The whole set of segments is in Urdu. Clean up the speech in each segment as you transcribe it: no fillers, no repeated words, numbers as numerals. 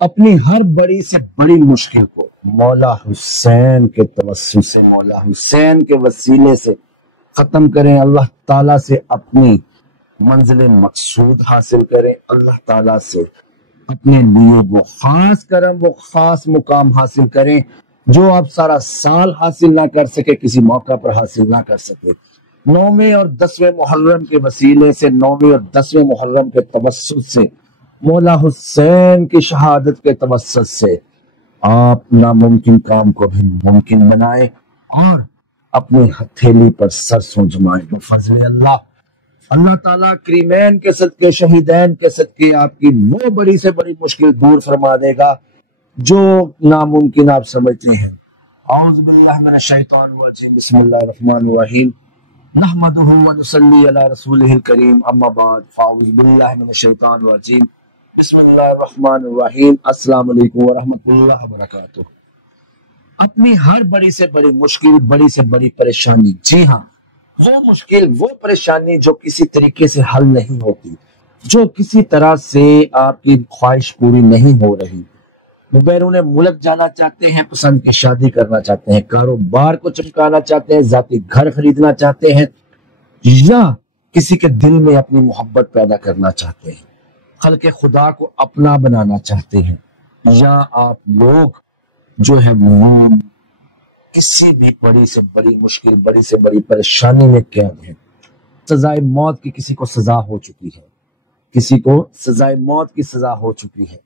اپنی ہر بڑی سے بڑی مشکل کو مولا حسین کے توسل سے، مولا حسین کے وسیلے سے ختم کریں، اللہ تعالیٰ سے اپنی منزل مقصود حاصل کریں، اللہ تعالیٰ سے اپنے لیے وہ خاص کرم، وہ خاص مقام حاصل کریں جو آپ سارا سال حاصل نہ کر سکے، کسی موقع پر حاصل نہ کر سکے۔ 9ویں اور 10ویں محرم کے وسیلے سے، 9ویں اور 10ویں محرم کے توسل سے، مولا حسین کی شہادت کے توسل سے آپ ناممکن کام کو بھی ممکن بنائیں اور اپنی ہتھیلی پر سرسوں جمائیں۔ تو فضل اللہ تعالیٰ کریمین کے صدقے، شہیدین کے صدقے آپ کی وہ بڑی سے بڑی مشکل دور فرما دے گا جو ناممکن آپ سمجھتے ہیں۔ اعوذ باللہ من الشیطان الرجیم، بسم اللہ الرحمن الرحیم، نحمدہ ونصلی علی رسولہ الکریم، اما بعد، فاعوذ باللہ من الشیطان الرجیم، بسم اللہ الرحمن الرحیم۔ السلام علیکم ورحمۃ اللہ وبرکاتہ۔ اپنی ہر بڑی سے بڑی مشکل، بڑی سے بڑی پریشانی، جی ہاں وہ مشکل، وہ پریشانی جو کسی طریقے سے حل نہیں ہوتی، جو کسی طرح سے آپ کی خواہش پوری نہیں ہو رہی، بیرون ملک جانا چاہتے ہیں، پسند کی شادی کرنا چاہتے ہیں، کاروبار کو چمکانا چاہتے ہیں، ذاتی گھر خریدنا چاہتے ہیں، یا کسی کے دل میں اپنی محبت پیدا کرنا چاہتے ہیں، خلق خدا کو اپنا بنانا چاہتے ہیں، یا آپ لوگ جو ہے وہ کسی بھی بڑی سے بڑی مشکل، بڑی سے بڑی پریشانی میں قید ہیں، سزائے موت کی کسی کو سزا ہو چکی ہے، کسی کو سزائے موت کی سزا ہو چکی ہے،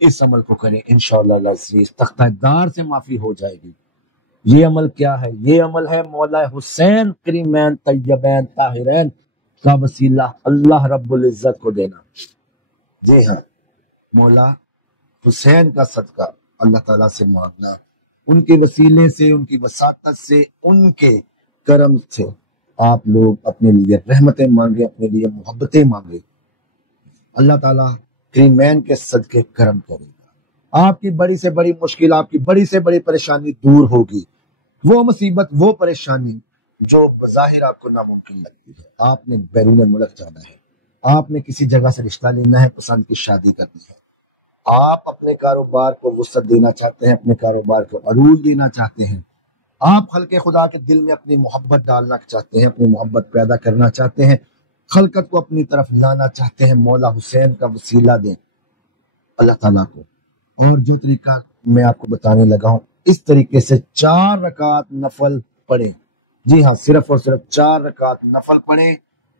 اس عمل کو کریں، انشاءاللہ العزیز تختہ دار سے معافی ہو جائے گی۔ یہ عمل کیا ہے؟ یہ عمل ہے مولا حسین کریمین طیبین طاہرین کا وسیلہ اللہ رب العزت کو دینا۔ جی ہاں، مولا حسین کا صدقہ اللہ تعالیٰ سے مانگنا، ان کے وسیلے سے، ان کی وساطت سے، ان کے کرم سے آپ لوگ اپنے لیے رحمتیں مانگے، اپنے لیے محبتیں مانگے، اللہ تعالیٰ کریمین کے صدقے کرم کرے گا، آپ کی بڑی سے بڑی مشکل، آپ کی بڑی سے بڑی پریشانی دور ہوگی۔ وہ مصیبت، وہ پریشانی جو بظاہر آپ کو ناممکن لگتی ہے، آپ نے بیرون ملک جانا ہے، آپ نے کسی جگہ سے رشتہ لینا ہے، پسند کی شادی کرنی ہے، آپ اپنے کاروبار کو وسعت دینا چاہتے ہیں، اپنے کاروبار کو عروج دینا چاہتے ہیں، آپ خلق خدا کے دل میں اپنی محبت ڈالنا چاہتے ہیں، اپنی محبت پیدا کرنا چاہتے ہیں، خلقت کو اپنی طرف لانا چاہتے ہیں، مولا حسین کا وسیلہ دیں اللہ تعالیٰ کو۔ اور جو طریقہ میں آپ کو بتانے لگا ہوں، اس طریقے سے 4 رکعت نفل پڑھیں، جی ہاں صرف اور صرف 4 رکعت نفل پڑھیں،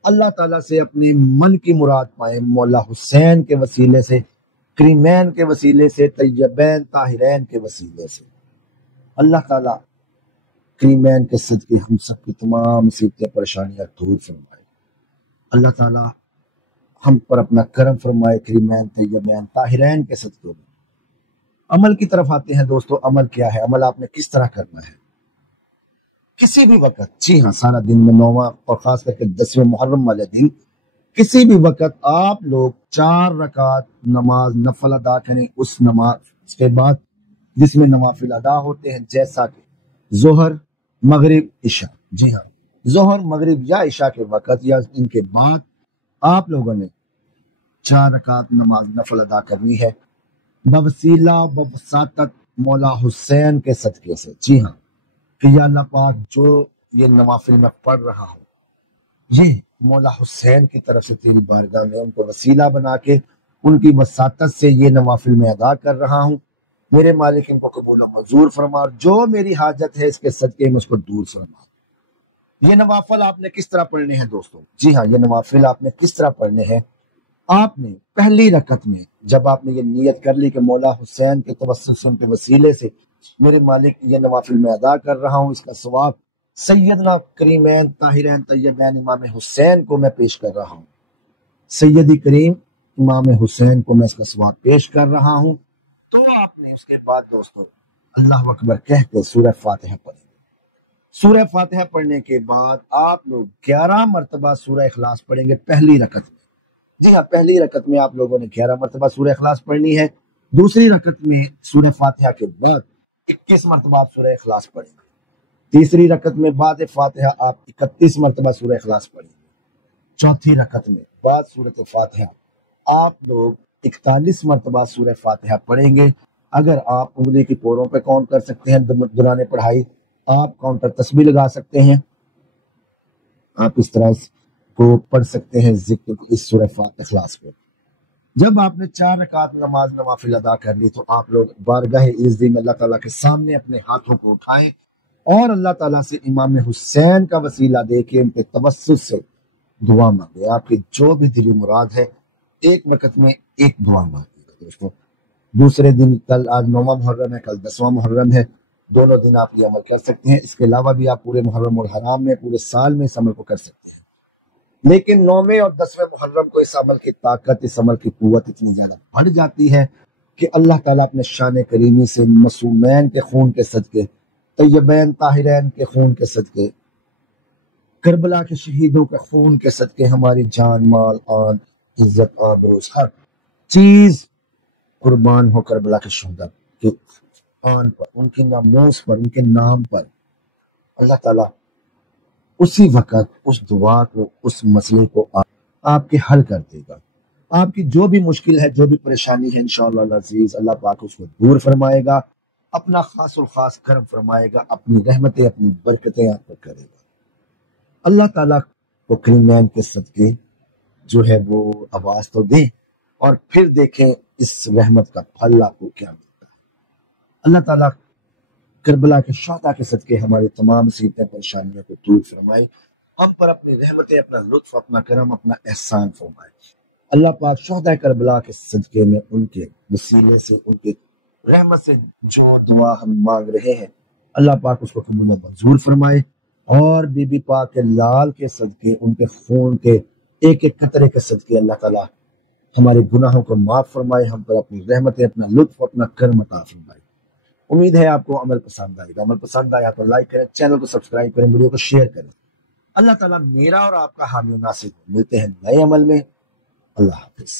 اللہ تعالیٰ سے اپنے من کی مراد پائیں، مولا حسین کے وسیلے سے، کریمین کے وسیلے سے، طیبین طاہرین کے وسیلے سے اللہ تعالیٰ کریمین کے صدقے ہم سب کی تمام مصیبتیں، پریشانیاں دور فرمائے، اللہ تعالیٰ ہم پر اپنا کرم فرمائے، کریمین طیبین طاہرین کے صدقے میں۔ عمل کی طرف آتے ہیں دوستو۔ عمل کیا ہے؟ عمل آپ نے کس طرح کرنا ہے؟ کسی بھی وقت، جی ہاں سارا دن میں 9واں اور خاص کر کے 10ویں محرم والے دن کسی بھی وقت آپ لوگ 4 رکعت نماز نفل ادا کریں، اس نماز کے بعد جس میں نوافل ادا ہوتے ہیں، جیسا کہ ظہر، مغرب، عشاء، جی ہاں ظہر، مغرب یا عشاء کے وقت یا ان کے بعد آپ لوگوں نے 4 رکعت نماز نفل ادا کرنی ہے، بوسیلہ بوساطت مولا حسین کے صدقے سے۔ جی ہاں کہ یا اللہ پاک جو یہ نوافل میں پڑھ رہا ہوں، یہ مولا حسین کی طرف سے تیری بارگاہ میں ان کو وسیلہ بنا کے ان کی وساطت سے یہ نوافل میں ادا کر رہا ہوں، میرے مالک ان کو قبول و منظور فرما، اور جو میری حاجت ہے اس کے صدقے میں اس کو دور فرما۔ یہ نوافل آپ نے کس طرح پڑھنے ہیں دوستوں؟ جی ہاں یہ نوافل آپ نے کس طرح پڑھنے ہیں؟ آپ نے پہلی رکعت میں جب آپ نے یہ نیت کر لی کہ مولا حسین کے توسل سے، ان کے وسیلے سے میرے مالک یہ نوافل میں ادا کر رہا ہوں، اس کا ثواب سیدنا کریمین طاہرین طیبین امام حسین کو میں پیش کر رہا ہوں، سیدی کریم امام حسین کو میں اس کا ثواب پیش کر رہا ہوں۔ تو آپ نے اس کے بعد دوستو اللہ اکبر کہہ کے سورہ فاتحہ پڑھیں۔ سورہ فاتحہ پڑھنے کے بعد آپ لوگ 11 مرتبہ سورہ اخلاص پڑھیں گے پہلی رکعت میں۔ جی ہاں پہلی رکعت میں آپ لوگوں نے 11 مرتبہ سورہ اخلاص پڑھنی ہے، دوسری رکعت میں سورہ فاتحہ کے بعد 21 مرتبہ آپ سورہ اخلاص پڑھیں گے، تیسری رکعت میں بعد فاتحہ آپ 31 مرتبہ سورہ اخلاص پڑھیں گے، چوتھی رکعت میں بعد سورۃ فاتحہ آپ لوگ 41 مرتبہ سورہ فاتحہ پڑھیں گے۔ اگر آپ انگلی کی پوروں پہ کاؤنٹ کر سکتے ہیں دوران پڑھائی، آپ کاؤنٹر تسبیح لگا سکتے ہیں، آپ اس طرح کو پڑھ سکتے ہیں ذکر اس سورہ فاتحہ اخلاص کو۔ جب آپ نے 4 رکعت نماز نوافل ادا کر لی تو آپ لوگ بارگاہ عزت میں اللہ تعالیٰ کے سامنے اپنے ہاتھوں کو اٹھائیں اور اللہ تعالیٰ سے امام حسین کا وسیلہ دے کے ان کے توسط سے دعا مانگے۔ آپ کی جو بھی دلی مراد ہے ایک وقت میں ایک دعا مانگے گا دوستوں۔ دوسرے دن کل آج 9واں محرم ہے، کل 10واں محرم ہے، دونوں دن آپ یہ عمل کر سکتے ہیں۔ اس کے علاوہ بھی آپ پورے محرم الحرام میں پورے سال میں اس عمل کو کر سکتے ہیں، لیکن 9ویں اور 10ویں محرم کو اس عمل کی طاقت، اس عمل کی قوت اتنی زیادہ بڑھ جاتی ہے کہ اللہ تعالیٰ اپنے شان کریمی سے معصومین کے خون کے صدقے، طیبین طاہرین کے خون کے صدقے، کربلا کے شہیدوں کے خون کے صدقے ہماری جان، مال، آن، عزت، آبروز، ہر چیز قربان ہو کربلا کے شہداء کے آن پر، ان کے ناموس پر، ان کے نام پر۔ اللہ تعالیٰ اسی وقت اس دعا کو، اس مسئلے کو آپ کے حل کر دے گا۔ آپ کی جو بھی مشکل ہے، جو بھی پریشانی ہے، انشاءاللہ العزیز اللہ پاک اس کو دور فرمائے گا، اپنا خاص الخاص کرم فرمائے گا، اپنی رحمتیں، اپنی برکتیں آپ پر کرے گا۔ اللہ تعالیٰ کو کریمین کے صدقے جو ہے وہ آواز تو دیں اور پھر دیکھیں اس رحمت کا پھل آپ کو کیا ملتا ہے۔ اللہ تعالیٰ کربلا کے شہداء کے صدقے ہماری تمام مصیبتیں، پریشانیوں کو دور فرمائے، ہم پر اپنی رحمتیں، اپنا لطف، اپنا کرم، اپنا احسان فرمائے۔ اللہ پاک شہداء کربلا کے صدقے میں ان کے وسیلے سے، ان کے رحمت سے جو دعا ہم مانگ رہے ہیں، اللہ پاک اس کو قبول و منظور فرمائے، اور بی بی پاک کے لال کے صدقے، ان کے خون کے ایک ایک قطرے کے صدقے اللہ تعالیٰ ہمارے گناہوں کو معاف فرمائے، ہم پر اپنی رحمتیں، اپنا لطف، اپنا کرم عطا فرمائے۔ امید ہے آپ کو عمل پسند آئے گا۔ عمل پسند آیا تو لائک کریں، چینل کو سبسکرائب کریں، ویڈیو کو شیئر کریں۔ اللہ تعالیٰ میرا اور آپ کا حامی و ناصر۔ ملتے ہیں نئے عمل میں۔ اللہ حافظ۔